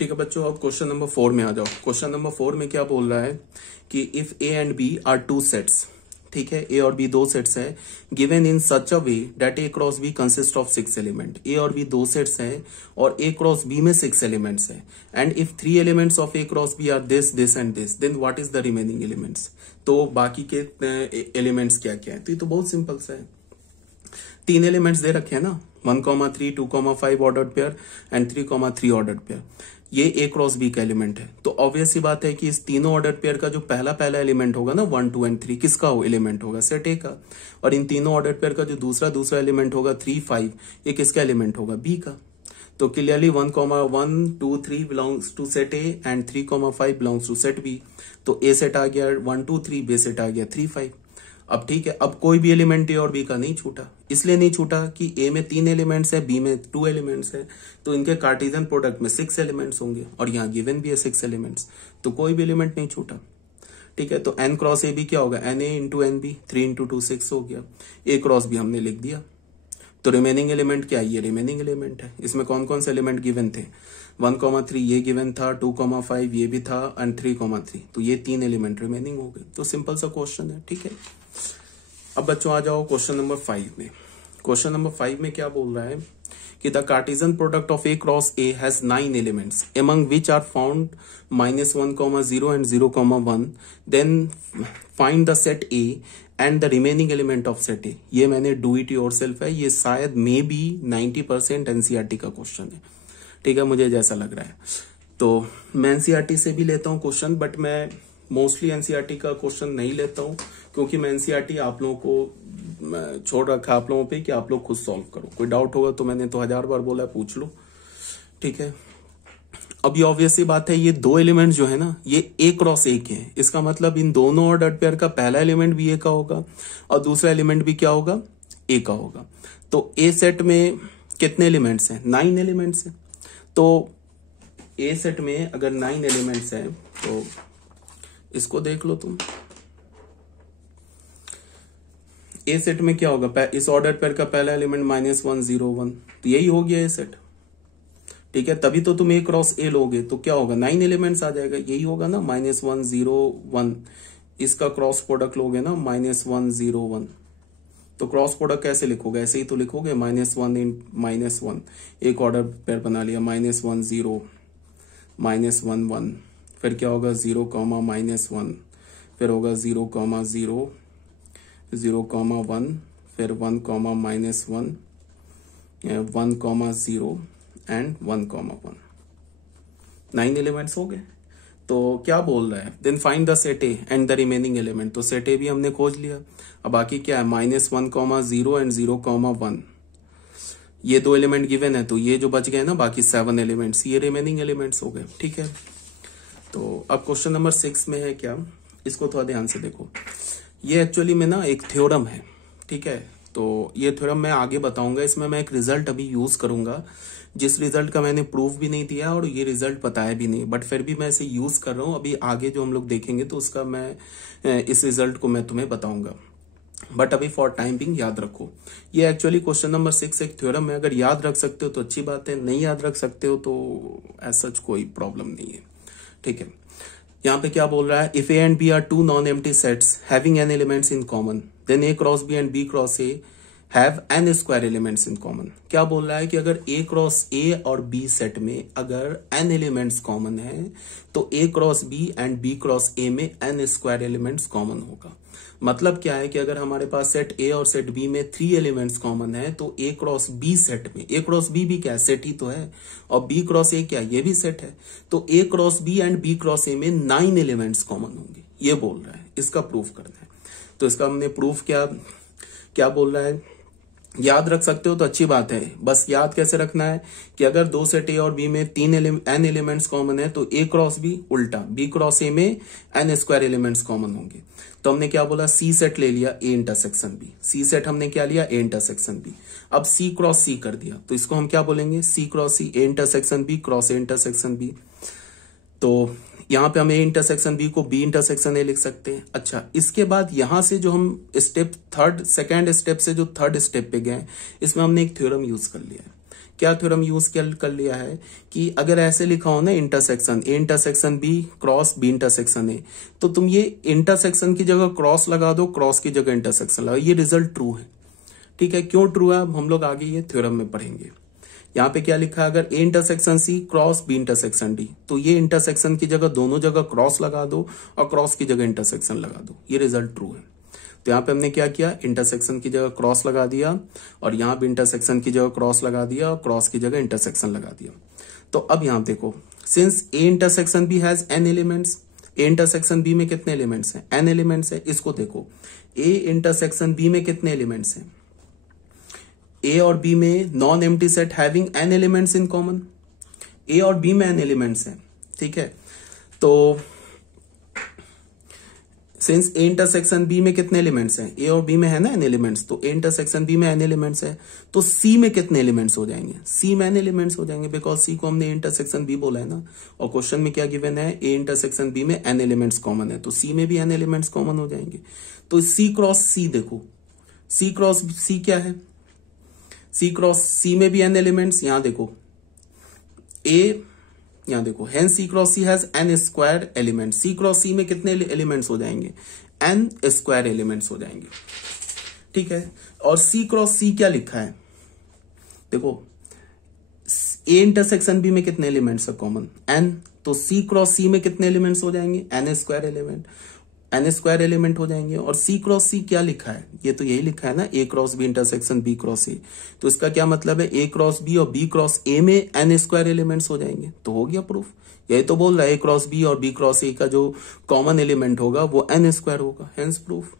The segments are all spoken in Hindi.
ठीक है बच्चों, अब क्वेश्चन नंबर 4 में आ जाओ। क्वेश्चन नंबर 4 में क्या बोल रहा है कि if A and B are two sets, ठीक है, ए और बी दो सेट्स है, given in such a way that A cross B consist of 6 element. A और बी दो सेट्स हैं और ए क्रॉस बी में 6 एलिमेंट्स है, and if 3 elements of A cross B are this this and this, then what is the remaining elements. तो बाकी के एलिमेंट्स क्या क्या है, तो ये तो बहुत सिंपल सा है। 3 एलिमेंट्स दे रखे हैं ना, 1,3, 2,5 ordered pair and 3,3 ordered pair. ये ए क्रॉस बी का एलिमेंट है, तो ऑब्वियस सी बात है कि इस तीनों ऑर्डर पेयर का जो पहला एलिमेंट होगा ना 1, 2 एंड 3, किसका हो एलिमेंट होगा, सेट ए का। और इन तीनों ऑर्डर पेयर का जो दूसरा एलिमेंट होगा 3, 5, ये किसका एलिमेंट होगा, बी का। तो clearly 1, 2, 3 belongs to set A and 3,5 belongs to set B. तो ए सेट आ गया 1, 2, 3, बी सेट आ गया 3, 5। अब ठीक है, अब कोई भी एलिमेंट ए और बी का नहीं छूटा। इसलिए नहीं छूटा कि ए में 3 एलिमेंट्स है, बी में 2 एलिमेंट्स है, तो इनके कार्टेशियन प्रोडक्ट में 6 एलिमेंट्स होंगे, और यहाँ गिवन भी है 6 एलिमेंट्स, तो कोई भी एलिमेंट नहीं छूटा। ठीक है, तो एन क्रॉस ए बी क्या होगा, n A into n B, 3 into 2 6 हो गया। ए क्रॉस बी हमने लिख दिया। तो रिमेनिंग एलिमेंट क्या है, ये रिमेनिंग एलिमेंट है। इसमें कौन कौन से एलिमेंट गिवन थे, 1,3 ये गिवन था, 2,5 ये भी था, एंड 3,3, तो ये 3 एलिमेंट रिमेनिंग हो गए। तो सिंपल सा क्वेश्चन है। ठीक है, अब बच्चों आ जाओ क्वेश्चन नंबर 5 में। क्वेश्चन नंबर 5 में क्या बोल रहा है कि the Cartesian product of A cross A has 9 elements among which are found -1,0 and 0,1, then find the set A and the remaining element of set A। ये मैंने डू इट योरसेल्फ है, ये शायद मे बी 90% एनसीईआरटी का क्वेश्चन है। ठीक है, मुझे जैसा लग रहा है। तो मैं एनसीईआरटी से भी लेता हूँ क्वेश्चन, बट मैं मोस्टली एनसीईआरटी का क्वेश्चन नहीं लेता हूँ, क्योंकि मैं एनसीईआरटी आप लोगों को छोड़ रखा आप लोगों पे कि आप लोग खुद सॉल्व करो। कोई डाउट होगा तो मैंने तो 1000 बार बोला है, पूछ लो। ठीक है, अब ये ऑब्वियस सी बात है, ये दो एलिमेंट्स जो है ना, ये ए क्रॉस ए के हैं। इसका मतलब इन दोनों ऑर्डर पेयर का पहला एलिमेंट भी ए का होगा और दूसरा एलिमेंट भी क्या होगा, ए का होगा। तो ए सेट में कितने एलिमेंट्स हैं, 9 एलिमेंट्स हैं। तो ए सेट में अगर 9 एलिमेंट्स हैं तो इसको देख लो तुम। ए सेट में क्या होगा, इस ऑर्डर पेयर का पहला एलिमेंट -1, 0, 1, तो यही हो गया ए सेट। ठीक है, तभी तो तुम ए क्रॉस ए लोगे तो क्या होगा, 9 एलिमेंट्स आ जाएगा, यही होगा ना, -1, 0, 1। इसका क्रॉस प्रोडक्ट लोगे ना, -1, 0, 1। तो क्रॉस प्रोडक्ट कैसे लिखोगे, ऐसे ही तो लिखोगे, -1 इन -1, एक ऑर्डर पेयर बना लिया, -1, 0, -1, 1, फिर क्या होगा 0, -1, फिर होगा 0, 0, 0, 1, फिर 1, -1, 1, 0 एंड 1, 1। 9 एलिमेंट्स हो गए। तो क्या बोल रहा है, then find the set A and the remaining element. तो सेट ए भी हमने खोज लिया। अब बाकी क्या है, -1, 0 एंड 0, 1। ये दो एलिमेंट गिवन है, तो ये जो बच गए ना बाकी 7 एलिमेंट्स, ये रिमेनिंग एलिमेंट्स हो गए। ठीक है, तो अब क्वेश्चन नंबर 6 में है क्या, इसको थोड़ा ध्यान से देखो। ये एक्चुअली में ना एक थ्योरम है। ठीक है, तो ये थ्योरम मैं आगे बताऊंगा। इसमें मैं एक रिजल्ट अभी यूज करूंगा, जिस रिजल्ट का मैंने प्रूफ भी नहीं दिया और ये रिजल्ट बताया भी नहीं, बट फिर भी मैं इसे यूज कर रहा हूं। अभी आगे जो हम लोग देखेंगे तो उसका मैं इस रिजल्ट को मैं तुम्हें बताऊंगा, बट अभी फॉर टाइम बिंग याद रखो। ये एक्चुअली क्वेश्चन नंबर 6 एक थ्योरम है। अगर याद रख सकते हो तो अच्छी बात है, नहीं याद रख सकते हो तो ऐसा कोई प्रॉब्लम नहीं है। ठीक है, यहाँ पे क्या बोल रहा है, if A and B are 2 non empty sets having n elements in common, then A cross B and B cross A have n square elements in common. क्या बोल रहा है कि अगर ए क्रॉस ए और बी सेट में अगर एन एलिमेंट्स कॉमन है, तो A cross B and B cross A में एन स्क्वायर एलिमेंट्स कॉमन होगा। मतलब क्या है कि अगर हमारे पास सेट ए और सेट बी में 3 एलिमेंट्स कॉमन है, तो ए क्रॉस बी सेट में, ए क्रॉस बी भी क्या है, सेट ही तो है, और बी क्रॉस ए क्या है, ये भी सेट है। तो A cross B and B cross A में 9 एलिमेंट्स कॉमन होंगे, ये बोल रहा है। इसका प्रूफ करना है। तो इसका हमने प्रूफ क्या बोल रहा है, याद रख सकते हो तो अच्छी बात है। बस याद कैसे रखना है कि अगर दो सेट ए और बी में 3 एन एलिमेंट्स कॉमन है, तो ए क्रॉस बी उल्टा, बी क्रॉस ए में एन स्क्वायर एलिमेंट्स कॉमन होंगे। तो हमने क्या बोला, सी सेट ले लिया, A intersection B. C set हमने क्या लिया, ए इंटरसेक्शन बी। अब सी क्रॉस सी कर दिया, तो इसको हम क्या बोलेंगे, C cross C, A intersection B cross A intersection B. तो यहाँ पे हम ए इंटरसेक्शन बी को बी इंटरसेक्शन ए लिख सकते हैं। अच्छा, इसके बाद यहां से जो हम सेकेंड स्टेप से जो थर्ड स्टेप पे गए, इसमें हमने एक थ्योरम यूज कर लिया है। क्या थ्योरम यूज कर लिया है कि अगर ऐसे लिखा हो ना intersection A intersection B cross B intersection A, तो तुम ये इंटरसेक्शन की जगह क्रॉस लगा दो, क्रॉस की जगह इंटरसेक्शन लगा, ये रिजल्ट ट्रू है। ठीक है, क्यों ट्रू है हम लोग आगे ये थ्योरम में पढ़ेंगे। यहाँ पे क्या लिखा है, अगर A intersection C cross B intersection D, तो ये इंटरसेक्शन की जगह दोनों जगह क्रॉस लगा दो और क्रॉस की जगह इंटरसेक्शन लगा दो, ये रिजल्ट ट्रू है। तो यहाँ पे हमने क्या किया, इंटरसेक्शन की जगह क्रॉस लगा दिया और यहाँ पे इंटरसेक्शन की जगह क्रॉस लगा दिया और क्रॉस की जगह इंटरसेक्शन लगा दिया। तो अब यहाँ देखो, since A intersection B has n elements, A intersection B में कितने एलिमेंट्स हैं, एन एलिमेंट्स है। इसको देखो, ए इंटरसेक्शन बी में कितने एलिमेंट्स हैं, ए और बी में non empty set having n elements in common, A और बी में एन एलिमेंट्स हैं। ठीक है, तो सिंस ए इंटरसेक्शन बी में कितने एलिमेंट्स हैं, ए और बी में है ना एन एलिमेंट्स, तो ए इंटरसेक्शन बी में एन एलिमेंट्स है, तो सी में कितने एलिमेंट्स हो जाएंगे, सी में एन एलिमेंट्स हो जाएंगे, बिकॉज सी को हमने इंटरसेक्शन बी बोला है ना, और क्वेश्चन में क्या गिवन है, ए इंटरसेक्शन बी में एन एलिमेंट्स कॉमन है, तो सी में भी एन एलिमेंट्स कॉमन हो जाएंगे। तो सी क्रॉस सी देखो, सी क्रॉस सी क्या है, सी क्रॉस सी में भी एन एलिमेंट्स, यहां देखो ए, यहां देखो hence C cross C has n square element, C cross C में कितने एलिमेंट्स हो जाएंगे, एन स्क्वायर एलिमेंट्स हो जाएंगे। ठीक है, और सी क्रॉस सी क्या लिखा है, देखो ए इंटरसेक्शन बी में कितने एलिमेंट्स है कॉमन, एन, तो सी क्रॉस सी में कितने एलिमेंट्स हो जाएंगे, n square element, n square element हो जाएंगे। और सी क्रॉस सी क्या लिखा है, ये तो यही लिखा है ना, A cross B intersection B cross A, तो इसका क्या मतलब है, ए क्रॉस बी और बी क्रॉस ए में एन स्क्वायर एलिमेंट्स हो जाएंगे, तो हो गया प्रूफ। यही तो बोल रहा है, ए क्रॉस बी और बी क्रॉस ए का जो कॉमन एलिमेंट होगा वो एन स्क्वायर होगा, हेंस प्रूफ।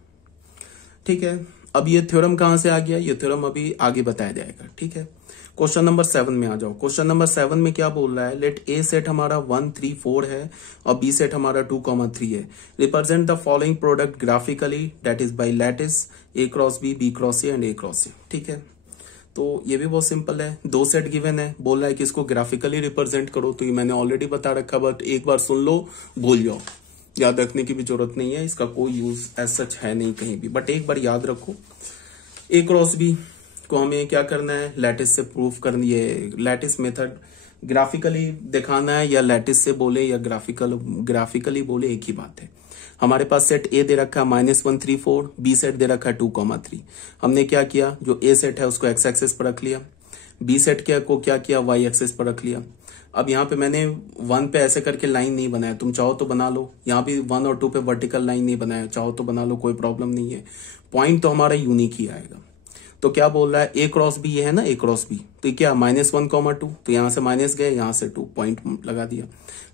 ठीक है, अब ये थ्योरम कहां से आ गया, ये थ्योरम अभी आगे बताया जाएगा। ठीक है, क्वेश्चन नंबर 7 में आ जाओ। क्वेश्चन नंबर 7 में क्या बोल रहा है, लेट ए सेट हमारा 1 3 4 है और बी सेट हमारा 2 3 है। Represent the following product graphically, that is by lattice A cross B cross A and A cross A. ठीक है, तो ये भी बहुत सिंपल है, दो सेट गिवन है, बोल रहा है कि इसको ग्राफिकली रिप्रेजेंट करो, तो ये मैंने ऑलरेडी बता रखा, बट एक बार सुन लो भूल जाओ, याद रखने की भी जरूरत नहीं है, इसका कोई यूज एज सच है नहीं कहीं भी, बट एक बार याद रखो। ए क्रॉस बी को हमें क्या करना है, लैटिस से प्रूफ करनी है, लैटिस मेथड ग्राफिकली दिखाना है, या लैटिस से बोले या ग्राफिकली बोले एक ही बात है। हमारे पास सेट ए दे रखा है -1 3 4, बी सेट दे रखा है 2 3। हमने क्या किया, जो ए सेट है उसको एक्स एक्सिस पर रख लिया, बी सेट को क्या किया, वाई एक्सिस पर रख लिया। अब यहाँ पे मैंने 1 पे ऐसे करके लाइन नहीं बनाया, तुम चाहो तो बना लो, यहाँ भी 1 और 2 पे वर्टिकल लाइन नहीं बनाया, चाहो तो बना लो, कोई प्रॉब्लम नहीं है, पॉइंट तो हमारा यूनिक ही आएगा। तो क्या बोल रहा है, ए क्रॉस बी, ये है ना ए क्रॉस बी, तो ये क्या -1 2, तो यहां से माइनस गए, यहां से 2 पॉइंट लगा दिया,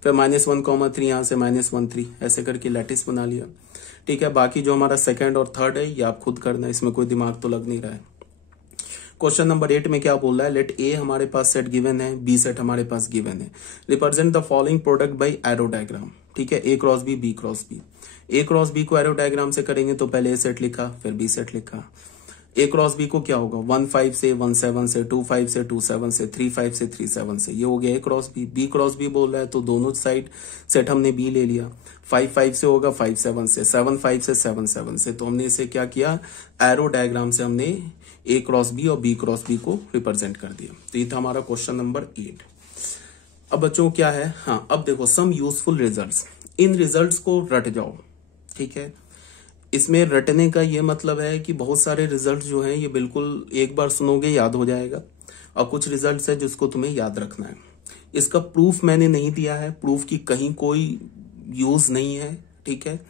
फिर -1 3, यहां से -1 3, ऐसे करके लैटिस बना लिया। ठीक है, बाकी जो हमारा सेकंड और थर्ड है ये आप खुद करना, इसमें कोई दिमाग तो लग नहीं रहा है। क्वेश्चन नंबर 8 में क्या बोल रहा है, लेट ए हमारे पास सेट गिवन है, बी सेट हमारे पास गिवन है, represent the following product by arrow diagram. ठीक है, A cross B cross B, A cross B को एरो डायग्राम से करेंगे तो पहले ए सेट लिखा, फिर बी सेट लिखा। ए क्रॉस बी को क्या होगा, 1 5 से 1 7 से 2 5 से 2 7 से 3 5 से 3 7 से, ये हो गया A cross B. B cross B बोल रहा है तो दोनों साइड सेट हमने बी ले लिया, 5 5 से होगा 5 7 से, 7 5 से 7 7 से, तो हमने इसे क्या किया, एरो डायग्राम से हमने ए क्रॉस बी और बी क्रॉस बी को रिप्रेजेंट कर दिया। तो ये था हमारा क्वेश्चन नंबर 8। अब बच्चों क्या है, हाँ अब देखो सम यूजफुल रिजल्ट्स, इन रिजल्ट्स को रट जाओ। ठीक है, इसमें रटने का ये मतलब है कि बहुत सारे रिजल्ट जो हैं ये बिल्कुल एक बार सुनोगे याद हो जाएगा, और कुछ रिजल्ट्स है जिसको तुम्हें याद रखना है। इसका प्रूफ मैंने नहीं दिया है, प्रूफ की कहीं कोई यूज नहीं है। ठीक है,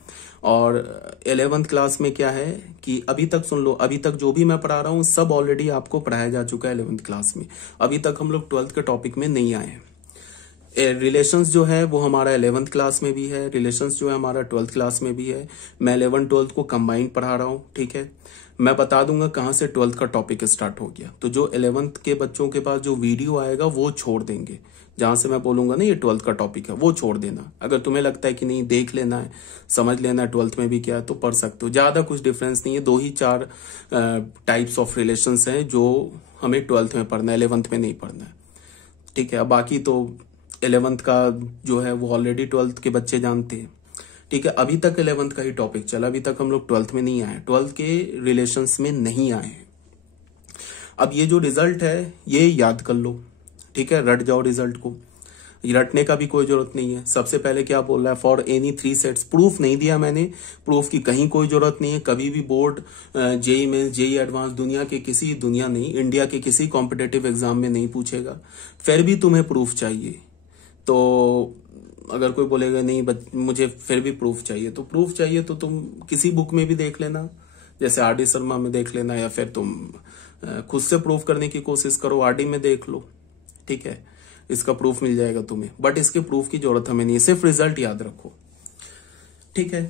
और 11th क्लास में क्या है कि अभी तक सुन लो, अभी तक जो भी मैं पढ़ा रहा हूँ सब ऑलरेडी आपको पढ़ाया जा चुका है 11th क्लास में, अभी तक हम लोग 12th के टॉपिक में नहीं आए हैं। रिलेशंस जो है वो हमारा 11th क्लास में भी है, रिलेशंस जो है हमारा 12th क्लास में भी है। मैं 11 12 को कंबाइंड पढ़ा रहा हूँ। ठीक है, मैं बता दूंगा कहाँ से 12th का टॉपिक स्टार्ट हो गया, तो जो 11th के बच्चों के पास जो वीडियो आएगा वो छोड़ देंगे, जहां से मैं बोलूंगा ना ये 12th का टॉपिक है वो छोड़ देना। अगर तुम्हें लगता है कि नहीं देख लेना है, समझ लेना है 12th में भी क्या है, तो पढ़ सकते हो, ज्यादा कुछ डिफरेंस नहीं है, 2 ही 4 टाइप्स ऑफ रिलेशंस हैं जो हमें 12th में पढ़ना है, 11th में नहीं पढ़ना है। ठीक है, अब बाकी तो 11th का जो है वो ऑलरेडी 12th के बच्चे जानते हैं। ठीक है, अभी तक 11th का ही टॉपिक चला, अभी तक हम लोग 12th में नहीं आए, 12th के रिलेशंस में नहीं आए हैं। अब ये जो रिजल्ट है ये याद कर लो, ठीक है, रट जाओ रिजल्ट को, रटने का भी कोई जरूरत नहीं है। सबसे पहले क्या बोल रहा है, फॉर एनी 3 सेट्स, प्रूफ नहीं दिया मैंने, प्रूफ की कहीं कोई जरूरत नहीं है। कभी भी बोर्ड जेई में, जेई एडवांस, दुनिया नहीं, इंडिया के किसी कॉम्पिटेटिव एग्जाम में नहीं पूछेगा, फिर भी तुम्हें प्रूफ चाहिए। तो अगर कोई बोलेगा नहीं मुझे फिर भी प्रूफ चाहिए, तो प्रूफ चाहिए तो तुम किसी बुक में भी देख लेना, जैसे आरडी शर्मा में देख लेना, या फिर तुम खुद से प्रूफ करने की कोशिश करो, आरडी में देख लो, ठीक है, इसका प्रूफ मिल जाएगा तुम्हें। बट इसके प्रूफ की जरूरत हमें नहीं है, सिर्फ रिजल्ट याद रखो, ठीक है।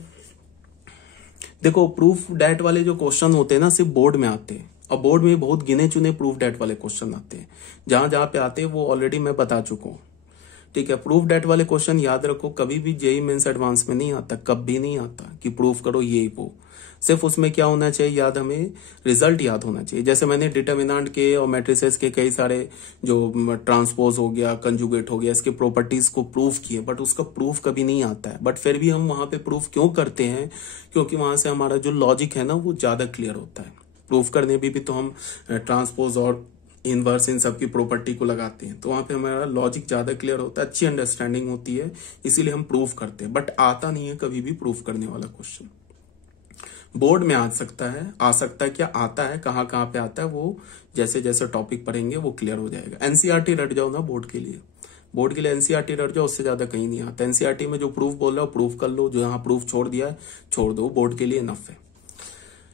देखो प्रूफ डेट वाले जो क्वेश्चन होते हैं ना सिर्फ बोर्ड में आते हैं, और बोर्ड में बहुत गिने चुने प्रूफ डेट वाले क्वेश्चन आते हैं, जहां जहां पे आते हैं वो ऑलरेडी मैं बता चुका हूं, ठीक है। प्रूफ डेट वाले क्वेश्चन याद रखो, कभी भी जेई मेंस एडवांस में नहीं आता, कभी नहीं आता कि प्रूफ करो ये वो, सिर्फ उसमें क्या होना चाहिए याद, हमें रिजल्ट याद होना चाहिए। जैसे मैंने डिटर्मिनेंट के और मैट्रिसेस के कई सारे जो ट्रांसपोज हो गया, कंजुगेट हो गया, इसके प्रॉपर्टीज को प्रूफ किए, बट उसका प्रूफ कभी नहीं आता है। बट फिर भी हम वहां पे प्रूफ क्यों करते हैं, क्योंकि वहां से हमारा जो लॉजिक है ना वो ज्यादा क्लियर होता है। प्रूफ करने भी तो हम ट्रांसपोज और इनवर्स इन सब की प्रॉपर्टी को लगाते हैं, तो वहां पे हमारा लॉजिक ज्यादा क्लियर होता है, अच्छी अंडरस्टैंडिंग होती है, इसीलिए हम प्रूफ करते हैं। बट आता नहीं है कभी भी प्रूफ करने वाला क्वेश्चन। बोर्ड में आ सकता है क्या आता है, कहाँ पे आता है, वो जैसे जैसे टॉपिक पढ़ेंगे वो क्लियर हो जाएगा। एनसीईआरटी रट जाओ ना बोर्ड के लिए एनसीईआरटी रट जाओ, उससे ज्यादा कहीं नहीं आता। एनसीईआरटी में जो प्रूफ बोल रहा है प्रूफ कर लो, जो यहाँ प्रूफ छोड़ दिया है छोड़ दो, बोर्ड के लिए इनफ है,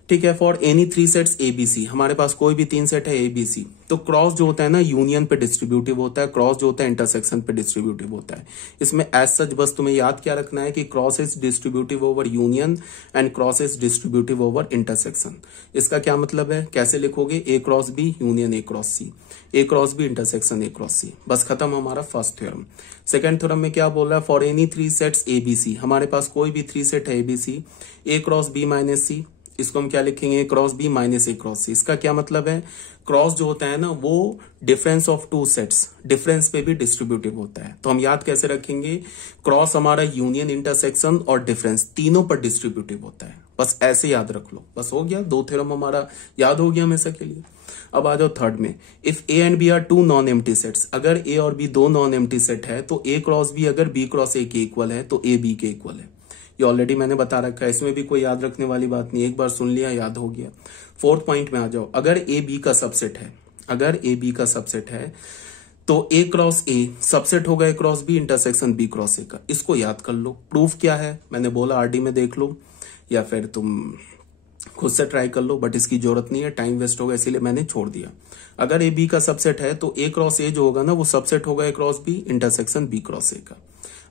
ठीक है। फॉर एनी 3 सेट्स एबीसी, हमारे पास कोई भी 3 सेट है एबीसी, तो क्रॉस जो होता है ना यूनियन पे डिस्ट्रीब्यूटिव होता है, क्रॉस जो होता है इंटरसेक्शन पे डिस्ट्रीब्यूटिव होता है। इसमें एज सच बस तुम्हें याद क्या रखना है कि cross is distributive over union and cross is distributive over intersection. इसका क्या मतलब है, कैसे लिखोगे, A cross B union A cross C, A cross B intersection A cross C, बस खत्म हमारा फर्स्ट थ्योरम। सेकंड थ्योरम में क्या बोल रहा है, फॉर एनी 3 सेट्स एबीसी, हमारे पास कोई भी 3 सेट है एबीसी, ए क्रॉस बी माइनस सी, इसको हम क्या लिखेंगे, ए क्रॉस बी माइनस ए क्रॉस सी। इसका क्या मतलब है, क्रॉस जो होता है ना वो डिफरेंस ऑफ 2 सेट्स, डिफरेंस पे भी डिस्ट्रीब्यूटिव होता है। तो हम याद कैसे रखेंगे, क्रॉस हमारा यूनियन, इंटरसेक्शन और डिफरेंस तीनों पर डिस्ट्रीब्यूटिव होता है, बस ऐसे याद रख लो, बस हो गया, 2 थ्योरम हमारा याद हो गया हमेशा के लिए। अब आ जाओ थर्ड में, if A and B are 2 non empty sets, अगर ए और बी 2 नॉन एम्प्टी सेट है तो ए क्रॉस बी अगर बी क्रॉस ए के इक्वल है तो ए बी के इक्वल है। ये ऑलरेडी मैंने बता रखा है, इसमें भी कोई याद रखने वाली बात नहीं, एक बार सुन लिया याद हो गया। फोर्थ पॉइंट में आ जाओ, अगर ए बी का सबसेट है, अगर ए बी का सबसेट है तो ए क्रॉस ए सबसेट होगा A cross B intersection B cross A का, इसको याद कर लो। प्रूफ क्या है, मैंने बोला आरडी में देख लो या फिर तुम खुद से ट्राई कर लो, बट इसकी जरूरत नहीं है, टाइम वेस्ट होगा इसीलिए मैंने छोड़ दिया। अगर ए बी का सबसेट है तो ए क्रॉस ए जो होगा ना वो सबसेट होगा A cross B intersection B cross A का।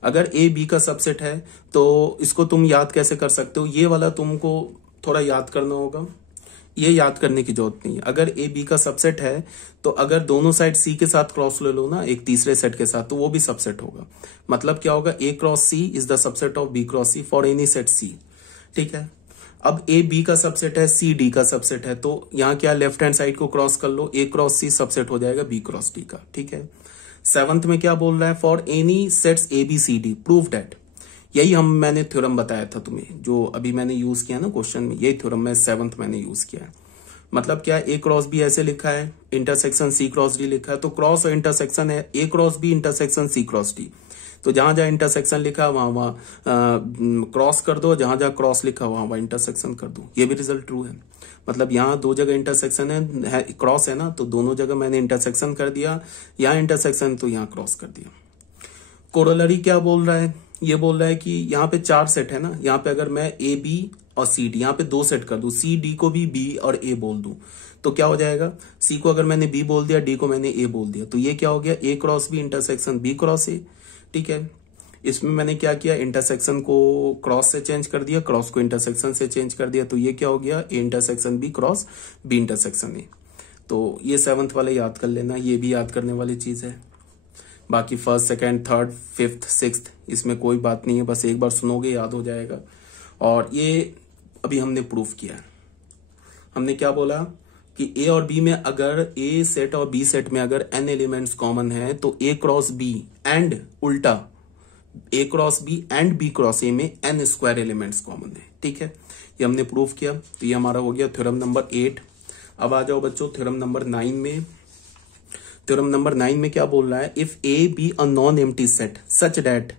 अगर ए बी का सबसेट है तो इसको तुम याद कैसे कर सकते हो, ये वाला तुमको थोड़ा याद करना होगा, ये याद करने की जरूरत नहीं है। अगर ए बी का सबसेट है तो अगर दोनों साइड सी के साथ क्रॉस ले लो ना एक तीसरे सेट के साथ, तो वो भी सबसेट होगा। मतलब क्या होगा, A cross C is the subset of B cross C for any set C, ठीक है। अब ए बी का सबसेट है, सी डी का सबसेट है, तो यहाँ क्या लेफ्ट हैंड साइड को क्रॉस कर लो, ए क्रॉस सी सबसेट हो जाएगा बी क्रॉस डी का, ठीक है। सेवंथ में क्या बोल रहा है, for any sets A B C D prove that, यही मैंने थ्योरम बताया था तुम्हें, जो अभी मैंने यूज किया ना क्वेश्चन में, यही थ्योरम में सेवंथ मैंने यूज किया है। मतलब क्या, ए क्रॉस बी ऐसे लिखा है, इंटरसेक्शन सी क्रॉस डी लिखा है, तो क्रॉस और इंटरसेक्शन है A cross B intersection C cross D, तो जहां जहां इंटरसेक्शन लिखा है वहां क्रॉस कर दो, जहां जहां क्रॉस लिखा वहां इंटरसेक्शन कर दो, ये भी रिजल्ट ट्रू है। मतलब यहाँ 2 जगह इंटरसेक्शन है क्रॉस है ना, तो दोनों जगह मैंने इंटरसेक्शन कर दिया, यहाँ इंटरसेक्शन तो यहाँ क्रॉस कर दिया। कोरोलरी क्या बोल रहा है, ये बोल रहा है कि यहाँ पे 4 सेट है ना, यहाँ पे अगर मैं ए बी और सी डी यहाँ पे 2 सेट कर दूं, सी डी को भी बी और ए बोल दूं, तो क्या हो जाएगा, सी को अगर मैंने बी बोल दिया, डी को मैंने ए बोल दिया, तो ये क्या हो गया, A cross B intersection B cross A, ठीक है। इसमें मैंने क्या किया, इंटरसेक्शन को क्रॉस से चेंज कर दिया, क्रॉस को इंटरसेक्शन से चेंज कर दिया, तो ये क्या हो गया, A intersection B cross B intersection A. तो ये 7th वाले याद कर लेना, ये भी याद करने वाली चीज है। बाकी 1st, 2nd, 3rd, 5th, 6th इसमें कोई बात नहीं है, बस एक बार सुनोगे याद हो जाएगा। और ये अभी हमने प्रूफ किया, हमने क्या बोला कि ए और बी में अगर ए सेट और बी सेट में अगर n एलिमेंट्स कॉमन है तो ए क्रॉस बी एंड उल्टा A cross B and B cross A में n स्क्वायर एलिमेंट्स कॉमन है, ठीक है। ये हमने प्रूफ किया, तो ये हमारा हो गया थ्योरम नंबर 8। अब आ जाओ बच्चों थ्योरम नंबर 9 में। थ्योरम नंबर 9 में क्या बोल रहा है, if A B a non empty set such that,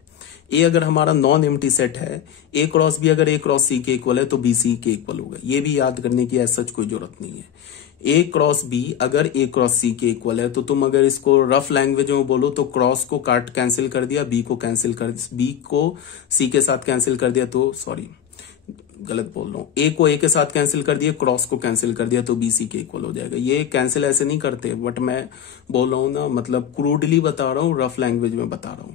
A अगर हमारा नॉन एम्प्टी सेट है, ए क्रॉस बी अगर ए क्रॉस सी के इक्वल है तो बी सी के इक्वल होगा। ये भी याद करने की सच कोई जरूरत नहीं है। ए क्रॉस बी अगर ए क्रॉस सी के इक्वल है तो तुम अगर इसको रफ लैंग्वेज में बोलो तो क्रॉस को काट कैंसिल कर दिया, बी को सी के साथ कैंसिल कर दिया, तो सॉरी गलत बोल रहा हूं, ए को ए के साथ कैंसिल कर दिया, क्रॉस को कैंसिल कर दिया तो बी सी के इक्वल हो जाएगा। ये कैंसिल ऐसे नहीं करते, बट मैं बोल रहा हूं ना, मतलब क्रूडली बता रहा हूं, रफ लैंग्वेज में बता रहा हूं।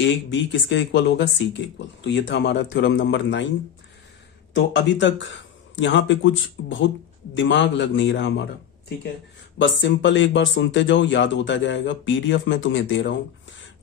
ए बी किसके इक्वल होगा, सी के इक्वल। तो ये था हमारा थ्योरम नंबर 9। तो अभी तक यहाँ पे कुछ बहुत दिमाग लग नहीं रहा हमारा, ठीक है, बस सिंपल एक बार सुनते जाओ, याद होता जाएगा। पीडीएफ में तुम्हें दे रहा हूं,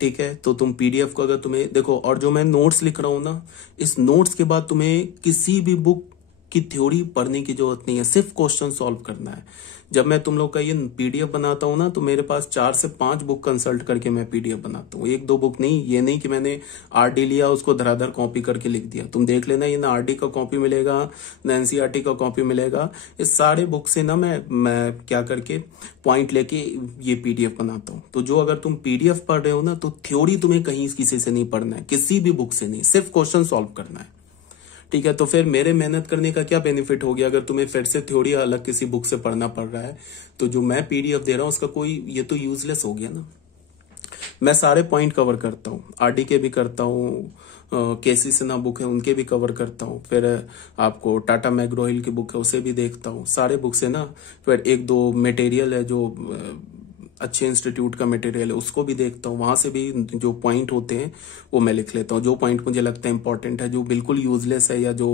ठीक है, तो तुम पीडीएफ को अगर तुम्हें देखो, और जो मैं नोट्स लिख रहा हूं ना, इस नोट्स के बाद तुम्हें किसी भी बुक की थ्योरी पढ़ने की जरूरत नहीं है, सिर्फ क्वेश्चन सॉल्व करना है। जब मैं तुम लोग का ये पीडीएफ बनाता हूं ना, तो मेरे पास 4 से 5 बुक कंसल्ट करके मैं पीडीएफ बनाता हूँ, 1-2 बुक नहीं। ये नहीं कि मैंने आरडी लिया उसको धराधर कॉपी करके लिख दिया। तुम देख लेना, ये ना आरडी का कॉपी मिलेगा ना एनसीईआरटी का कॉपी मिलेगा। इस सारे बुक से ना मैं क्या करके पॉइंट लेके ये पीडीएफ बनाता हूँ। तो जो अगर तुम पीडीएफ पढ़ रहे हो ना, तो थ्योरी तुम्हें कहीं किसी से नहीं पढ़ना है, किसी भी बुक से नहीं, सिर्फ क्वेश्चन सॉल्व करना है, ठीक है। तो फिर मेरे मेहनत करने का क्या बेनिफिट हो गया, अगर तुम्हें फिर से थ्योरी अलग किसी बुक से पढ़ना पड़ रहा है, तो जो मैं पीडीएफ दे रहा हूं उसका कोई, ये तो यूजलेस हो गया ना। मैं सारे पॉइंट कवर करता हूँ, आरडी के भी करता हूँ, केसी सिन्हा बुक है उनके भी कवर करता हूँ, फिर आपको टाटा मैग्रो-हिल की बुक है उसे भी देखता हूँ, सारे बुक से ना। फिर 1-2 मटेरियल है जो अच्छे इंस्टीट्यूट का मटेरियल है उसको भी देखता हूँ, वहां से भी जो पॉइंट होते हैं वो मैं लिख लेता हूँ। जो पॉइंट मुझे लगता है इंपॉर्टेंट है, जो बिल्कुल यूजलेस है, या जो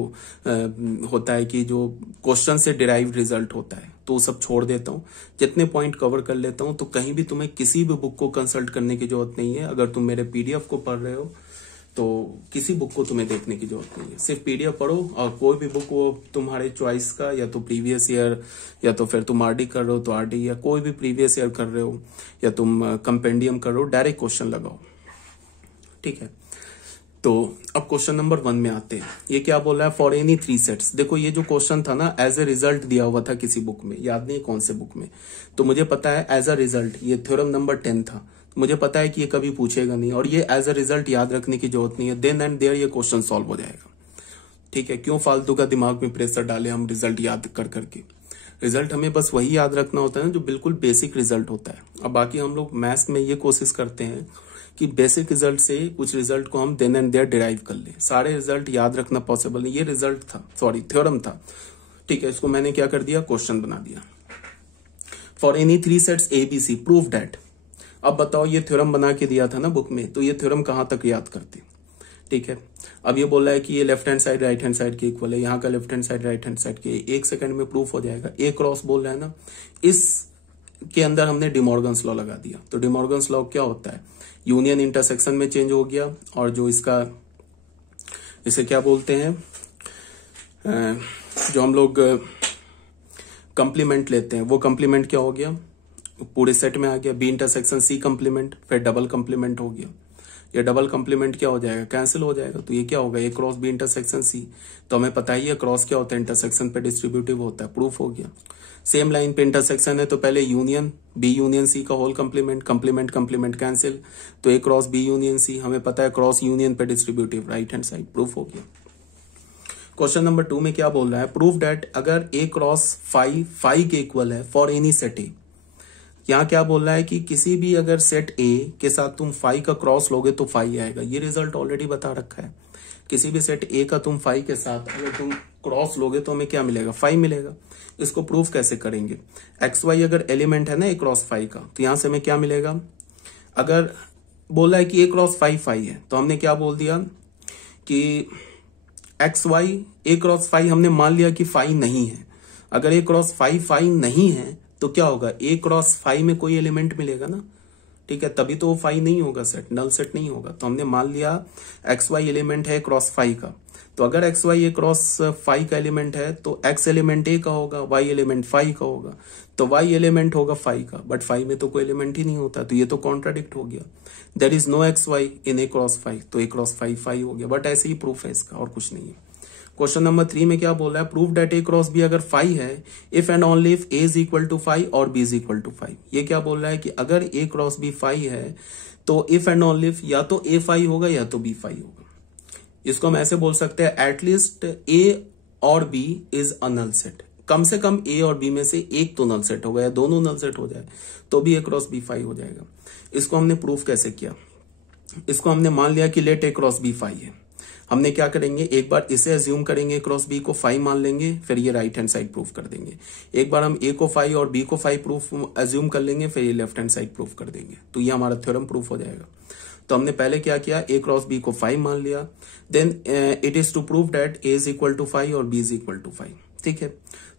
होता है कि जो क्वेश्चन से डिराइव रिजल्ट होता है, तो वो सब छोड़ देता हूँ। जितने पॉइंट कवर कर लेता हूँ, तो कहीं भी तुम्हें किसी भी बुक को कंसल्ट करने की जरूरत नहीं है। अगर तुम मेरे पीडीएफ को पढ़ रहे हो तो किसी बुक को तुम्हें देखने की जरूरत नहीं है, सिर्फ पीडीएफ पढ़ो। और कोई भी बुक वो तुम्हारे चॉइस का, या तो प्रीवियस ईयर, या तो फिर तुम आरडी कर रहे हो तो आरडी, या कोई भी प्रीवियस ईयर कर रहे हो, या तुम कंपेंडियम कर रहे हो, डायरेक्ट क्वेश्चन लगाओ, ठीक है। तो अब क्वेश्चन नंबर 1 में आते हैं। ये क्या बोल रहा है, फॉर एनी 3 सेट्स। देखो ये जो क्वेश्चन था ना, एज ए रिजल्ट दिया हुआ था किसी बुक में, याद नहीं कौन से बुक में, तो मुझे पता है एज अ रिजल्ट ये थ्योरम नंबर 10 था, मुझे पता है कि ये कभी पूछेगा नहीं, और ये एज अ रिजल्ट याद रखने की जरूरत नहीं है। देन एंड देयर ये क्वेश्चन सॉल्व हो जाएगा, ठीक है। क्यों फालतू का दिमाग में प्रेशर डाले हम रिजल्ट याद कर करके। रिजल्ट हमें बस वही याद रखना होता है ना जो बिल्कुल बेसिक रिजल्ट होता है। अब बाकी हम लोग मैथ्स में ये कोशिश करते हैं कि बेसिक रिजल्ट से कुछ रिजल्ट को हम देन एंड देयर डिराइव कर ले। सारे रिजल्ट याद रखना पॉसिबल नहीं। ये रिजल्ट था, सॉरी थ्योरम था, ठीक है। इसको मैंने क्या कर दिया, क्वेश्चन बना दिया। For any 3 sets A B C prove that. अब बताओ, ये थ्योरम बना के दिया था ना बुक में, तो ये थ्योरम कहां तक याद करते, ठीक है। अब ये बोल रहा है कि ये left hand side right hand side के इक्वल है, यहाँ का left hand side right hand side के 1 सेकंड में प्रूफ हो जाएगा। ए क्रॉस बोल रहा है ना, इस के अंदर हमने डिमॉर्गन्स लॉ लगा दिया। तो डिमॉर्गन्स लॉ क्या होता है, यूनियन इंटरसेक्शन में चेंज हो गया, और जो इसका, इसे क्या बोलते हैं, जो हम लोग कंप्लीमेंट लेते हैं, वो कंप्लीमेंट क्या हो गया, पूरे सेट में आ गया। बी इंटरसेक्शन सी कंप्लीमेंट, फिर डबल कंप्लीमेंट हो गया। ये डबल कंप्लीमेंट क्या हो जाएगा, कैंसिल हो जाएगा। तो ये क्या होगा, ए क्रॉस बी इंटरसेक्शन सी। तो हमें पता ही है क्रॉस क्या होता है, इंटरसेक्शन पे डिस्ट्रीब्यूटिव होता है, प्रूफ हो गया। सेम लाइन पे इंटरसेक्शन है तो पहले यूनियन, बी यूनियन सी का whole complement, complement complement cancel, तो A cross B union C, हमें पता है क्रॉस यूनियन पे distributive, right hand side, proof हो गया। क्वेश्चन नंबर 2 में क्या बोल रहा है, प्रूफ दैट अगर ए क्रॉस फाइव के इक्वल है फॉर एनी सेट ए। यहाँ क्या बोल रहा है कि किसी भी अगर सेट ए के साथ तुम 5 का क्रॉस लोगे तो 5 आएगा। ये रिजल्ट ऑलरेडी बता रखा है। किसी भी सेट ए का तुम 5 के साथ अगर तुम क्रॉस लोगे तो हमें क्या मिलेगा, 5 मिलेगा। इसको प्रूफ कैसे करेंगे, एक्स वाई अगर एलिमेंट है ना ए क्रॉस 5 का, तो यहां से हमें क्या मिलेगा, अगर बोला है कि ए क्रॉस 5 है, तो हमने क्या बोल दिया कि एक्स वाई ए क्रॉस 5 हमने मान लिया कि 5 नहीं है। अगर ए क्रॉस 5 नहीं है तो क्या होगा, ए क्रॉस 5 में कोई एलिमेंट मिलेगा ना, ठीक है, तभी तो वो 5 नहीं होगा, सेट नल सेट नहीं होगा। तो हमने मान लिया एक्स वाई एलिमेंट है क्रॉस 5 का, तो अगर एक्स वाई ए क्रॉस 5 का एलिमेंट है तो एक्स एलिमेंट ए का होगा, वाई एलिमेंट 5 का होगा, तो वाई एलिमेंट होगा 5 का, बट 5 में तो कोई एलिमेंट ही नहीं होता, तो ये तो कॉन्ट्राडिक्ट हो गया। There is no x y in A cross 5, तो ए क्रॉस 5 हो गया। बट ऐसे ही प्रूफ है इसका, और कुछ नहीं है। क्वेश्चन नंबर 3 में क्या बोल रहा है, prove that A cross B अगर 5 है if and only if A is equal to 5 और बी इज इक्वल टू 5। ये क्या बोल रहा है कि अगर ए क्रॉस बी 5 है तो इफ एंड ओनली इफ या तो ए 5 होगा या तो बी 5 होगा। इसको हम ऐसे बोल सकते हैं एटलीस्ट ए और B is a null set, कम से कम ए और बी में से एक तो नल सेट होगा या दोनों नल सेट हो जाए तो भी ए क्रॉस बी 5 हो जाएगा। इसको हमने प्रूफ कैसे किया, इसको हमने मान लिया कि लेट ए क्रॉस बी 5 है। हमने क्या करेंगे, एक बार इसे अज्यूम करेंगे क्रॉस बी को 5 मान लेंगे, फिर ये राइट हैंड साइड प्रूफ कर देंगे। एक बार हम ए को 5 और बी को 5 प्रूफ अज्यूम कर लेंगे, फिर ये लेफ्ट हैंड साइड प्रूफ कर देंगे, तो ये हमारा थ्योरम प्रूफ हो जाएगा। तो हमने पहले क्या किया, ए क्रॉस बी को 5 मान लिया, then it is to prove that A is equal to 5 और बी इज इक्वल टू 5। ठीक है,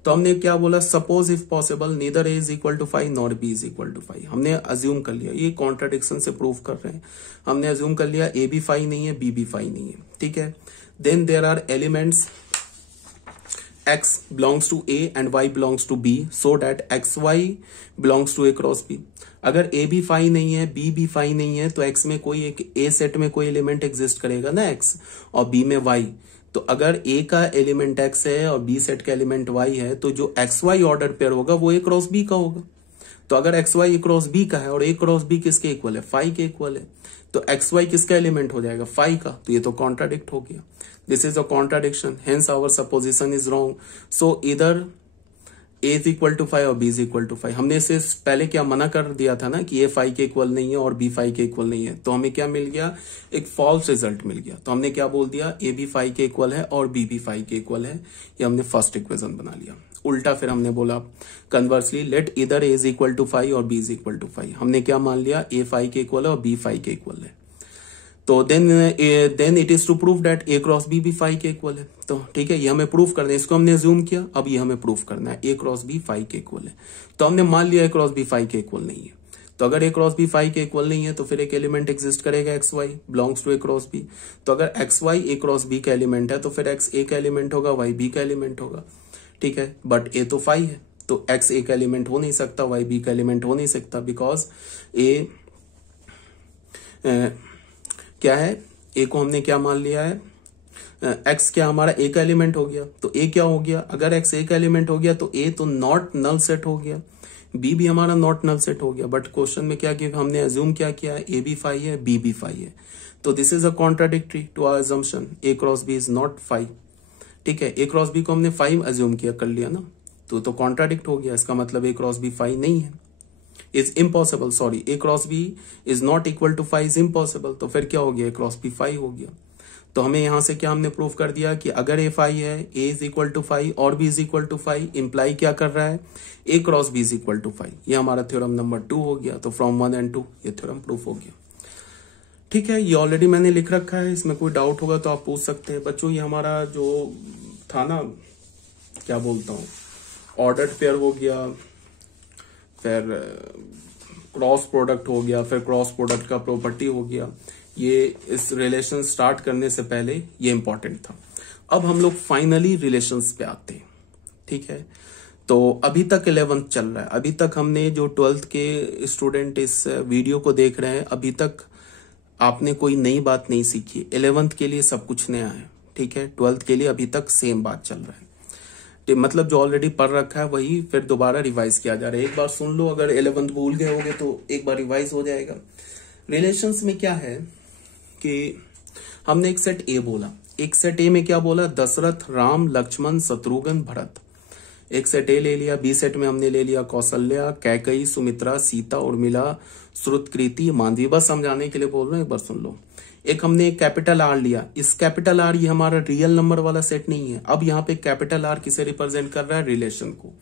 तो हमने क्या बोला, suppose if possible neither A is equal to 5 not B is equal to 5। हमने अज्यूम कर लिया, ये कॉन्ट्राडिक्शन से प्रूव कर रहे हैं। हमने अज्यूम कर लिया ए भी 5 नहीं है, बी भी 5 नहीं है। ठीक है, then there are elements x belongs to A and y belongs to B so that xy belongs to A cross B। अगर A भी 5 नहीं है, B भी 5 नहीं है, तो x में कोई एक A सेट में कोई एलिमेंट एग्जिस्ट करेगा ना x, और B में y। तो अगर A का एलिमेंट x है और B सेट का एलिमेंट y है, तो जो xy ऑर्डर पेयर होगा वो A क्रॉस B का होगा। तो अगर xy A क्रॉस B का है और A क्रॉस B किसके इक्वल है, 5 के इक्वल है, तो xy किसका एलिमेंट हो जाएगा, 5 का। तो ये तो कॉन्ट्राडिक्ट हो गया, this is a contradiction, hence our supposition is wrong. So इधर a इज इक्वल टू 5 और b इज इक्वल टू 5। हमने इसे पहले क्या मना कर दिया था ना कि a 5 के इक्वल नहीं है और b 5 के इक्वल नहीं है, तो हमें क्या मिल गया, एक फॉल्स रिजल्ट मिल गया। तो हमने क्या बोल दिया, a भी 5 के इक्वल है और b भी 5 के इक्वल है, ये हमने फर्स्ट इक्वेशन बना लिया। उल्टा फिर हमने बोला कन्वर्सली, लेट इधर a इज इक्वल टू 5 और b इज इक्वल टू 5। हमने क्या मान लिया, a 5 के इक्वल है और b 5 के इक्वल है, तो then it is to prove that A cross B भी 5 के इक्वल है। तो ठीक है, ये हमें प्रूफ करना है, इसको हमने अज्यूम किया, अब ये हमें प्रूफ करना है ए क्रॉस बी 5 के इक्वल है। तो हमने मान लिया ए क्रॉस बी 5 के इक्वल नहीं है, तो अगर ए क्रॉस बी 5 के इक्वल नहीं है तो फिर एक एलिमेंट एग्जिस्ट करेगा x y belongs to A cross B. तो अगर x y A cross B का एलिमेंट है तो फिर एक्स ए का एलिमेंट होगा, वाई बी का एलिमेंट होगा। ठीक है, बट ए तो 5 है, तो एक्स ए का एलिमेंट हो नहीं सकता, वाई बी का एलिमेंट हो नहीं सकता, बिकॉज ए क्या है, ए को हमने क्या मान लिया है, एक्स क्या हमारा ए का एलिमेंट हो गया, तो ए क्या हो गया, अगर एक्स ए का एलिमेंट हो गया तो ए तो नॉट नल सेट हो गया, बी भी हमारा नॉट नल सेट हो गया। बट क्वेश्चन में क्या किया, हमने अज्यूम क्या किया, ए भी 5 है, बी भी 5 है, तो this is a contradictory to our assumption, A cross B is not 5। ठीक है, ए क्रॉस बी को हमने 5 अज्यूम किया, कर लिया ना, तो कॉन्ट्राडिक्ट हो गया। इसका मतलब ए क्रॉस बी 5 नहीं है, is impossible, sorry, A cross B is not equal to 5 is impossible. तो फिर क्या हो गया, ए क्रॉस बी 5 हो गया। तो हमें यहां से क्या हमने प्रूफ कर दिया कि अगर ए 5 है, ए इज इक्वल टू 5 और B is equal to 5, imply क्या कर रहा है, A cross B is equal to 5। ये हमारा थ्योरम नंबर 2 हो गया। तो फ्रॉम 1 and 2 ये थ्योरम प्रूफ हो गया। ठीक है, ये ऑलरेडी मैंने लिख रखा है, इसमें कोई डाउट होगा तो आप पूछ सकते हैं। बच्चों ये हमारा जो था ना, क्या बोलता हूँ, ऑर्डर्ड पेयर हो गया, फिर क्रॉस प्रोडक्ट हो गया, फिर क्रॉस प्रोडक्ट का प्रॉपर्टी हो गया, ये इस रिलेशन स्टार्ट करने से पहले ये इंपॉर्टेंट था। अब हम लोग फाइनली रिलेशंस पे आते हैं। ठीक है, तो अभी तक 11th चल रहा है, अभी तक हमने जो 12th के स्टूडेंट इस वीडियो को देख रहे हैं, अभी तक आपने कोई नई बात नहीं सीखी। 11th के लिए सब कुछ नया है, ठीक है, 12th के लिए अभी तक सेम बात चल रहा है, मतलब जो ऑलरेडी पढ़ रखा है वही फिर दोबारा रिवाइज किया जा रहा है। एक बार सुन लो, अगर 11th भूल गए होगे तो एक बार रिवाइज हो जाएगा। रिलेशंस में क्या है कि हमने एक सेट ए बोला, एक सेट ए में क्या बोला, दशरथ, राम, लक्ष्मण, शत्रुघ्न, भरत। एक सेट ए ले लिया, बी सेट में हमने ले लिया कौशल्या, कैकई, सुमित्रा, सीता, उर्मिला, श्रुतकृति, मांडवी। बस समझाने के लिए बोल रहे हैं, एक बार सुन लो। एक हमने एक कैपिटल आर लिया, इस कैपिटल आर ये हमारा रियल नंबर वाला सेट नहीं है। अब यहाँ पे कैपिटल आर किसे रिप्रेजेंट कर रहा है, रिलेशन को।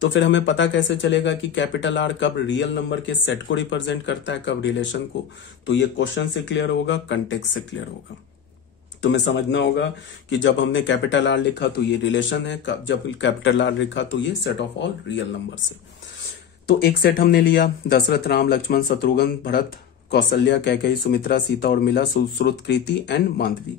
तो फिर हमें पता कैसे चलेगा कि कैपिटल आर कब रियल नंबर के सेट को रिप्रेजेंट करता है, कब रिलेशन को। तो ये क्वेश्चन से क्लियर होगा, कंटेक्स्ट से क्लियर होगा। तुम्हें समझना होगा कि जब हमने कैपिटल आर लिखा तो ये रिलेशन है, जब कैपिटल आर लिखा तो ये set of all real number से। तो एक सेट हमने लिया, दशरथ, राम, लक्ष्मण, शत्रुघ्न, भरत, कौशल्या, कैकेयी, सुमित्रा, सीता, उर्मिला, श्रुतकृति एंड मांडवी।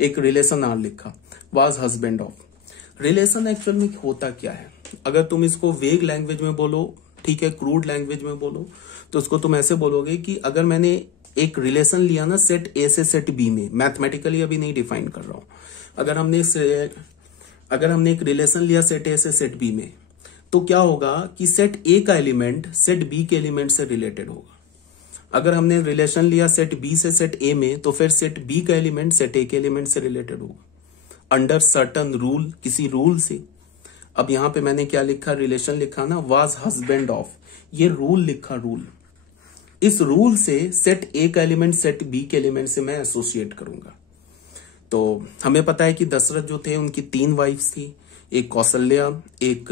एक रिलेशन आर लिखा, was husband of. Relation actual में होता क्या है, अगर तुम इसको वेग लैंग्वेज में बोलो, ठीक है, क्रूड लैंग्वेज में बोलो, तो उसको तुम ऐसे बोलोगे कि अगर मैंने एक रिलेशन लिया ना सेट ए से सेट बी में, मैथमेटिकली अभी नहीं डिफाइन कर रहा हूं, अगर हमने एक रिलेशन लिया सेट ए से सेट बी में, तो क्या होगा कि सेट ए का एलिमेंट सेट बी के एलिमेंट से रिलेटेड होगा। अगर हमने रिलेशन लिया सेट बी से सेट ए में, तो फिर सेट बी का एलिमेंट सेट ए के एलिमेंट से रिलेटेड होगा अंडर सर्टन रूल, किसी रूल से। अब यहां पे मैंने क्या लिखा, रिलेशन लिखा ना, वाज हस्बैंड ऑफ, ये रूल लिखा, रूल। इस रूल से सेट ए का एलिमेंट सेट बी के एलिमेंट से मैं एसोसिएट करूंगा। तो हमें पता है कि दशरथ जो थे उनकी 3 वाइफ्स थी, एक कौशल्या, एक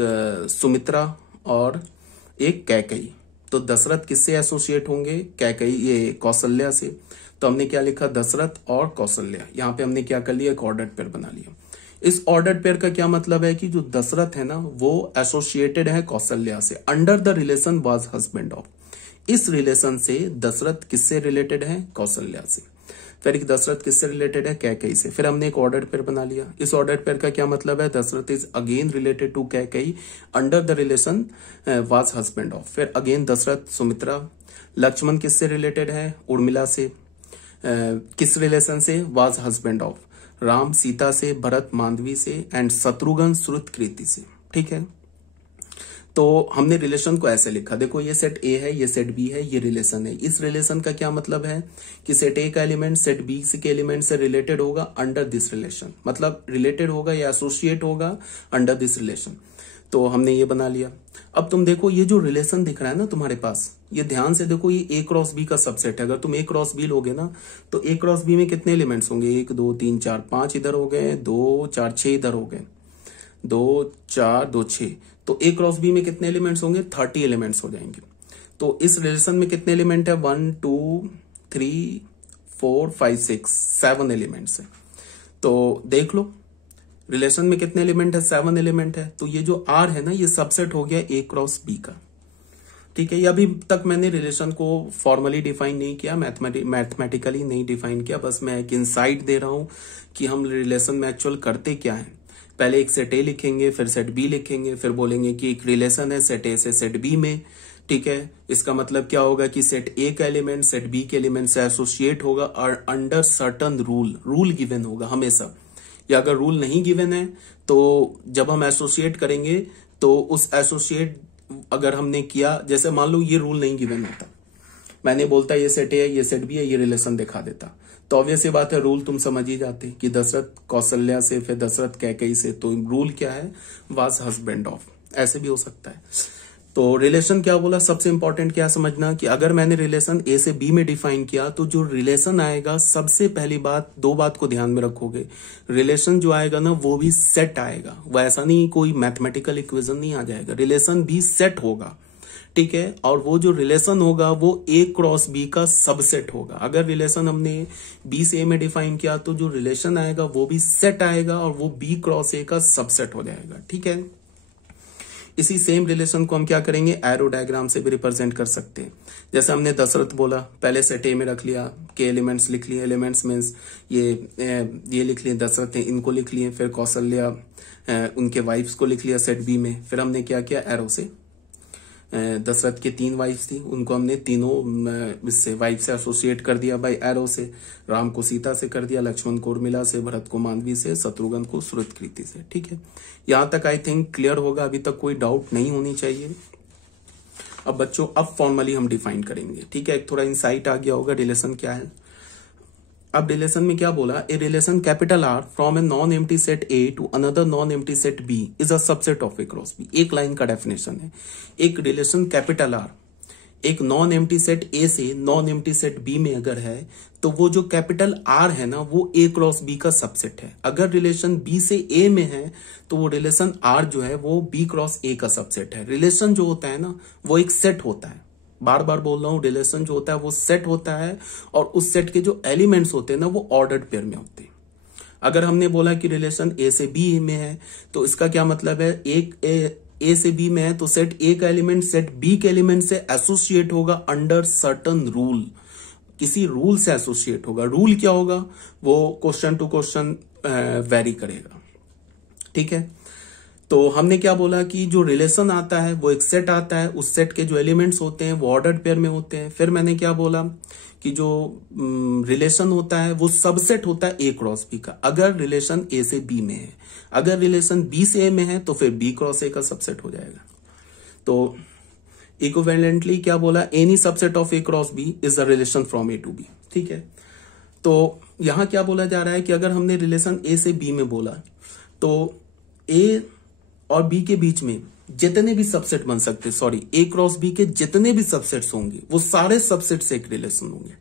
सुमित्रा और एक कैकेयी। तो दशरथ किससे एसोसिएट होंगे, कैकेयी, ये कौशल्या से। तो हमने क्या लिखा, दशरथ और कौशल्या। यहां पे हमने क्या कर लिया, एक ऑर्डर्ड पेयर बना लिया। इस ऑर्डर्ड पेयर का क्या मतलब है कि जो दशरथ है ना वो एसोसिएटेड है कौशल्या से under the relation was husband of. इस रिलेशन से दशरथ किससे रिलेटेड है, कौशल्या से। फिर एक दशरथ किससे रिलेटेड है, कैकेयी से। फिर हमने एक ऑर्डर्ड पेयर बना लिया। इस ऑर्डर्ड पेयर का क्या मतलब है, Dasharath is again related to Kaikeyi under the relation was husband of. फिर अगेन दशरथ सुमित्रा। लक्ष्मण किससे रिलेटेड है, उर्मिला से। किस रिलेशन से, was husband of. Ram Sita से, भरत मांडवी से, एंड शत्रुघ्न श्रुतकीर्ति से। ठीक है, तो हमने रिलेशन को ऐसे लिखा, देखो ये सेट ए है, ये सेट बी है, ये रिलेशन है। इस रिलेशन का क्या मतलब है कि सेट ए का एलिमेंट सेट बी के एलिमेंट से रिलेटेड होगा अंडर दिस रिलेशन, मतलब रिलेटेड होगा या एसोसिएट होगा अंडर दिस रिलेशन। तो हमने ये बना लिया। अब तुम देखो ये जो रिलेशन दिख रहा है ना तुम्हारे पास, ये ध्यान से देखो, ये ए क्रॉस बी का सबसेट है। अगर तुम ए क्रॉस बी लोगे ना तो ए क्रॉस बी में कितने एलिमेंट्स होंगे, 1 2 3 4 5 इधर हो गए, 2 4 6 इधर हो गए, 2 4 2 6। तो ए क्रॉस बी में कितने एलिमेंट्स होंगे, 30 एलिमेंट्स हो जाएंगे। तो इस रिलेशन में कितने एलिमेंट है, 1 2 3 4 5 6 7 एलिमेंट्स है। तो देख लो रिलेशन में कितने एलिमेंट है, 7 एलिमेंट है। तो ये जो आर है ना ये सबसेट हो गया ए क्रॉस बी का। ठीक है, ये अभी तक मैंने रिलेशन को फॉर्मली डिफाइन नहीं किया, मैथमेटिकली नहीं डिफाइन किया, बस मैं एक इनसाइट दे रहा हूं कि हम रिलेशन में एक्चुअल करते क्या है। पहले एक सेट ए लिखेंगे, फिर सेट बी लिखेंगे, फिर बोलेंगे कि एक रिलेशन है सेट ए से सेट बी में। ठीक है, इसका मतलब क्या होगा कि सेट ए का एलिमेंट सेट बी के एलिमेंट से एसोसिएट होगा और अंडर सर्टन रूल गिवन होगा हमेशा। या अगर रूल नहीं गिवन है तो जब हम एसोसिएट करेंगे तो उस एसोसिएट अगर हमने किया, जैसे मान लो ये रूल नहीं गिवन होता, मैंने बोलता ये सेट ए है, ये सेट बी है, ये रिलेशन दिखा देता, तो ऑब्वियस बात है रूल तुम समझ ही जाते कि दशरथ कौशल्या से, फिर दशरथ कैकेयी से। तो रूल क्या है, वाज हस्बैंड ऑफ, ऐसे भी हो सकता है। तो रिलेशन क्या बोला, सबसे इंपॉर्टेंट क्या समझना कि अगर मैंने रिलेशन ए से बी में डिफाइन किया तो जो रिलेशन आएगा, सबसे पहली बात, 2 बात को ध्यान में रखोगे। रिलेशन जो आएगा ना वो भी सेट आएगा, वो ऐसा नहीं कोई मैथमेटिकल इक्वेशन नहीं आ जाएगा, रिलेशन भी सेट होगा। ठीक है, और वो जो रिलेशन होगा वो ए क्रॉस बी का सबसेट होगा। अगर रिलेशन हमने बी से ए में डिफाइन किया तो जो रिलेशन आएगा वो भी सेट आएगा और वो बी क्रॉस ए का सबसेट हो जाएगा। ठीक है, इसी सेम रिलेशन को हम क्या करेंगे, एरो डायग्राम से भी रिप्रेजेंट कर सकते हैं। जैसे हमने दशरथ बोला, पहले सेट ए में रख लिया, के एलिमेंट्स लिख लिए, एलिमेंट्स मीन्स ये लिख लिए, दशरथ है इनको लिख लिए, फिर कौशल्या उनके वाइफ्स को लिख लिया सेट बी में। फिर हमने क्या किया, एरो से दशरथ के 3 वाइफ्स थी, उनको हमने तीनों इससे वाइफ से एसोसिएट कर दिया बाय एरो से। राम को सीता से कर दिया, लक्ष्मण को उर्मिला से, भरत को मांडवी से, शत्रुघ्न को श्रुतकीर्ति से। ठीक है, यहां तक आई थिंक क्लियर होगा, अभी तक कोई डाउट नहीं होनी चाहिए। अब बच्चों अब फॉर्मली हम डिफाइन करेंगे। ठीक है, एक थोड़ा इंसाइट आ गया होगा रिलेशन क्या है। अब रिलेशन में क्या बोला, a relation capital R from a non empty set A to another non empty set B is a subset of A cross B. एक लाइन का डेफिनेशन है, एक रिलेशन कैपिटल आर एक नॉन एम्प्टी सेट ए से नॉन एम्प्टी सेट बी में अगर है तो वो जो कैपिटल आर है ना वो ए क्रॉस बी का सबसेट है। अगर रिलेशन बी से ए में है तो वो रिलेशन आर जो है वो बी क्रॉस ए का सबसेट है। रिलेशन जो होता है ना वो एक सेट होता है, बार बार बोल रहा हूं, रिलेशन जो होता है वो सेट होता है और उस सेट के जो एलिमेंट्स होते हैं ना वो ऑर्डर्ड पेयर में होते हैं। अगर हमने बोला कि रिलेशन ए से बी में है तो इसका क्या मतलब है, एक ए से बी में है तो सेट ए का एलिमेंट सेट बी के एलिमेंट से एसोसिएट होगा अंडर सर्टन रूल, किसी रूल से एसोसिएट होगा। रूल क्या होगा वो क्वेश्चन टू क्वेश्चन वेरी करेगा। ठीक है, तो हमने क्या बोला कि जो रिलेशन आता है वो एक सेट आता है, उस सेट के जो एलिमेंट्स होते हैं वो ऑर्डर्ड पेयर में होते हैं। फिर मैंने क्या बोला कि जो रिलेशन होता है वो सबसेट होता है ए क्रॉस बी का, अगर रिलेशन ए से बी में है। अगर रिलेशन बी से ए में है तो फिर बी क्रॉस ए का सबसेट हो जाएगा। तो इक्विवेलेंटली क्या बोला, any subset of A cross B is a relation from A to B. ठीक है, तो यहां क्या बोला जा रहा है कि अगर हमने रिलेशन ए से बी में बोला तो ए और बी के बीच में जितने भी सबसेट बन सकते, सॉरी, ए क्रॉस बी के जितने भी सबसेट्स होंगे वो सारे सबसेट से एक रिलेशन होंगे।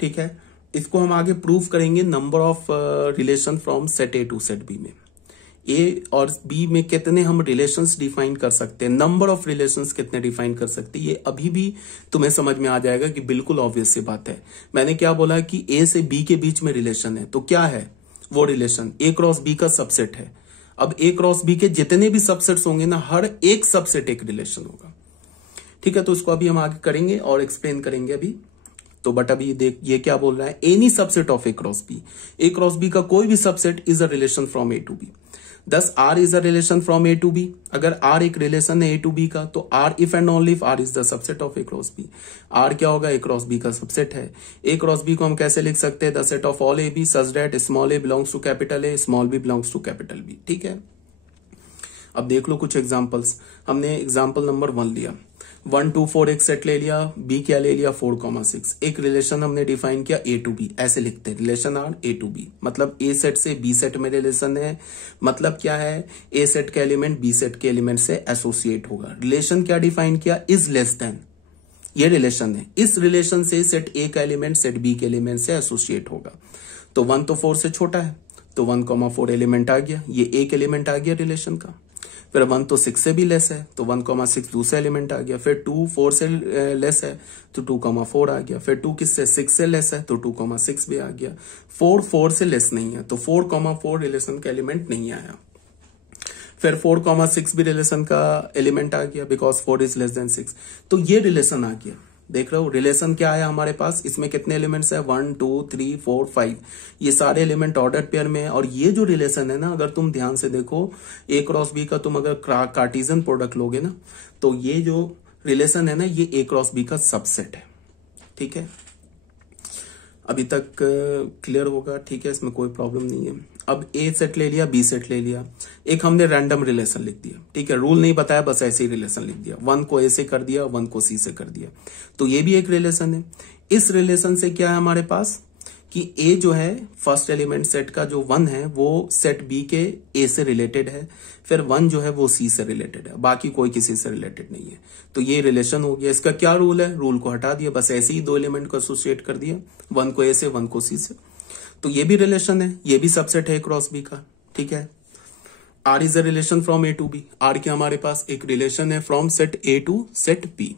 ठीक है, इसको हम आगे प्रूव करेंगे number of relation from set A to set B में। ए और बी में कितने हम रिलेशंस डिफाइन कर सकते हैं, नंबर ऑफ रिलेशंस कितने डिफाइन कर सकते हैं, ये अभी भी तुम्हें समझ में आ जाएगा कि बिल्कुल ऑब्वियस सी बात है। मैंने क्या बोला कि ए से बी के बीच में रिलेशन है, तो क्या है वो रिलेशन, ए क्रॉस बी का सबसेट है। अब ए क्रॉस बी के जितने भी सबसेट्स होंगे ना, हर एक सबसेट एक रिलेशन होगा। ठीक है, तो उसको अभी हम आगे करेंगे और एक्सप्लेन करेंगे अभी। तो बट अभी देख ये क्या बोल रहा है, any subset of A cross B, A cross B का कोई भी subset is a relation from A to B. Thus R is a relation from A to B, अगर आर एक रिलेशन है ए टू बी का तो R if and only if R is the subset of A cross B. R क्या होगा, ए क्रॉस बी का सबसेट है। ए क्रॉस बी को हम कैसे लिख सकते हैं, the set of all a b such that small a belongs to capital A, small b belongs to capital B. ठीक है, अब देख लो कुछ एग्जांपल्स। हमने एग्जांपल नंबर 1 लिया, 1 2 4 एक सेट ले लिया, बी क्या ले लिया 4,6। एक रिलेशन हमने डिफाइन किया ए टू बी, ऐसे लिखते हैं relation R A to B, मतलब ए सेट से बी सेट में रिलेशन है। मतलब क्या है, ए सेट के एलिमेंट बी सेट के एलिमेंट से एसोसिएट होगा। रिलेशन क्या डिफाइन किया, इज लेस देन, ये रिलेशन है, इस रिलेशन से सेट ए का एलिमेंट सेट बी के एलिमेंट से एसोसिएट होगा। तो 1 तो 4 से छोटा है, तो 1,4 एलिमेंट आ गया, ये एक एलिमेंट आ गया रिलेशन का। फिर 1 तो 6 से भी लेस है, तो 1,6 दूसरा एलिमेंट आ गया। फिर 2 4 से लेस है तो 2,4 आ गया। फिर 2 किससे 6 से लेस है तो 2,6 भी आ गया। 4 4 से लेस नहीं है तो 4,4 रिलेशन का एलिमेंट नहीं आया। फिर 4,6 भी रिलेशन का एलिमेंट आ गया बिकॉज 4 इज लेस देन 6, तो ये रिलेशन आ गया। देख रहे हो रिलेशन क्या आया हमारे पास, इसमें कितने एलिमेंट्स है 1 2 3 4 5, ये सारे एलिमेंट ऑर्डर पेयर में है। और ये जो रिलेशन है ना, अगर तुम ध्यान से देखो ए क्रॉस बी का तुम अगर कार्टेशियन प्रोडक्ट लोगे ना, तो ये जो रिलेशन है ना, ये ए क्रॉस बी का सबसेट है। ठीक है, अभी तक क्लियर होगा। ठीक है, इसमें कोई प्रॉब्लम नहीं है। अब ए सेट ले लिया, बी सेट ले लिया, एक हमने रैंडम रिलेशन लिख दिया। ठीक है, रूल नहीं बताया, बस ऐसे ही रिलेशन लिख दिया। 1 को ए से कर दिया, 1 को सी से कर दिया, तो ये भी एक रिलेशन है। इस रिलेशन से क्या है हमारे पास कि ए जो है फर्स्ट एलिमेंट सेट का जो 1 है वो सेट बी के ए से रिलेटेड है, फिर 1 जो है वो सी से रिलेटेड है, बाकी कोई किसी से रिलेटेड नहीं है। तो ये रिलेशन हो गया। इसका क्या रूल है, रूल को हटा दिया, बस ऐसे ही दो एलिमेंट को एसोसिएट कर दिया, 1 को ए से 1 को सी से। तो ये भी रिलेशन है, ये भी सबसेट है क्रॉस बी का। ठीक है, R is a relation from A to B, R क्या हमारे पास एक रिलेशन है from set A to set B.